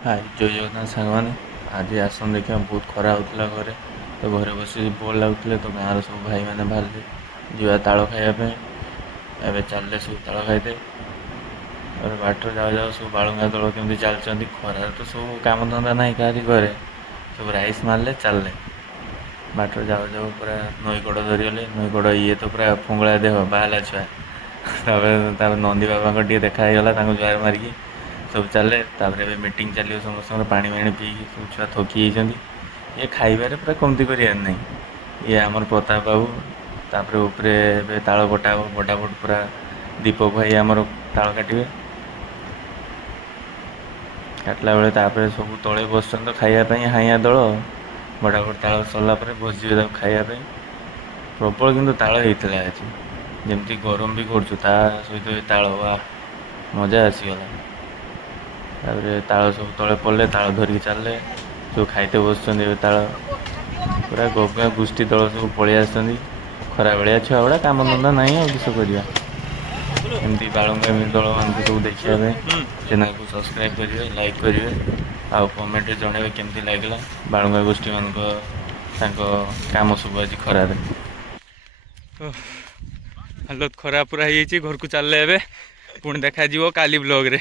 हाय ଜୟ ଜଗନ୍ନାଥ ସାଙ୍ଗମାନେ। ଆଜି ଆସନ୍ତୁ ଦେଖିବା, ବହୁତ ଖରା ହେଉଥିଲା ଘରେ, ତ ଘରେ ବସି ବୋର୍ ଲାଗୁଥିଲେ, ତ ଗାଁର ସବୁ ଭାଇମାନେ ବାହାରିଲେ ଯିବା ତାଳ ଖାଇବା ପାଇଁ। ଏବେ ଚାଲିଲେ ସବୁ ତାଳ ଖାଇତେ। ତାପରେ ବାଟରେ ଯାଉ ଯାଉ ସବୁ ବାଳୁଙ୍ଗା ଦଳ କେମିତି ଚାଲିଛନ୍ତି, ଖରାରେ ତ ସବୁ କାମଧନ୍ଦା ନାହିଁ କାହାରି ଘରେ, ସବୁ ରାଇସ୍ ମାରିଲେ ଚାଲିଲେ। ବାଟରେ ଯାଉ ଯାଉ ପୁରା ନଈ କଡ଼ ଧରିଗଲେ। ନଈ କଡ଼ ଇଏ ତ ପୁରା ଫୁଙ୍ଗୁଳା ଦେହ, ବାହାଲା ଛୁଆ। ତାପରେ ନନ୍ଦୀ ବାବାଙ୍କ ଟିକେ ଦେଖା ହେଇଗଲା, ତାଙ୍କୁ ଜୁହାର ମାରିକି ସବୁ ଚାଲିଲେ। ତାପରେ ଏବେ ମିଟିଂ ଚାଲିବ, ସମସ୍ତଙ୍କର ପାଣି ମାଣି ପିଇକି ସବୁ ଛୁଆ ଥକି ଯାଇଛନ୍ତି। ଇଏ ଖାଇବାରେ ପୁରା କମତି କରିବାର ନାହିଁ। ଇଏ ଆମର ପ୍ରତାପ ବାବୁ। ତାପରେ ଉପରେ ଏବେ ତାଳ କଟା ହେବ, ବଡ଼ାପଟ ପୁରା ଦୀପକ ଭାଇ ଆମର ତାଳ କାଟିବେ। କାଟିଲା ବେଳେ ତାପରେ ସବୁ ତଳେ ବସୁଛନ୍ତି ତ ଖାଇବା ପାଇଁ, ହାଇଁଆ ଦଳ। ବଡ଼ାପଟ ତାଳ ସରିଲା ପରେ ବସିଯିବେ ତାକୁ ଖାଇବା ପାଇଁ। ପ୍ରବଳ କିନ୍ତୁ ତାଳ ହେଇଥିଲା ଆଜି, ଯେମିତି ଗରମ ବି କରୁଛୁ ତା ସହିତ ଏ ତାଳ, ବା ମଜା ଆସିଗଲା। ତାପରେ ତାଳ ସବୁ ତଳେ ପଡ଼ିଲେ, ତାଳ ଧରିକି ଚାଲିଲେ, ସବୁ ଖାଇତେ ବସୁଛନ୍ତି ଏବେ ତାଳ। ପୁରା ଗବୁଆ ଗୋଷ୍ଠୀ ଦଳ ସବୁ ପଳେଇ ଆସିଛନ୍ତି। ଖରାବେଳିଆ ଛୁଆ ଗୁଡ଼ା, କାମଧନ୍ଦା ନାହିଁ ଆଉ କିସ କରିବା। ଏମିତି ବାଳୁଙ୍ଗା ଦଳମାନଙ୍କୁ ସବୁ ଦେଖିବା ପାଇଁ ଚ୍ୟାନେଲକୁ ସବସ୍କ୍ରାଇବ୍ କରିବେ, ଲାଇକ୍ କରିବେ, ଆଉ କମେଣ୍ଟରେ ଜଣାଇବେ କେମିତି ଲାଗିଲା ବାଳୁଙ୍ଗା ଗୋଷ୍ଠୀମାନଙ୍କ ତାଙ୍କ କାମ ସବୁ ଆଜି ଖରାରେ। ହାଲତ ଖରାପ ପୁରା ହେଇଯାଇଛି। ଘରକୁ ଚାଲିଲେ ଏବେ, ପୁଣି ଦେଖାଯିବ କାଲି ବ୍ଲଗରେ।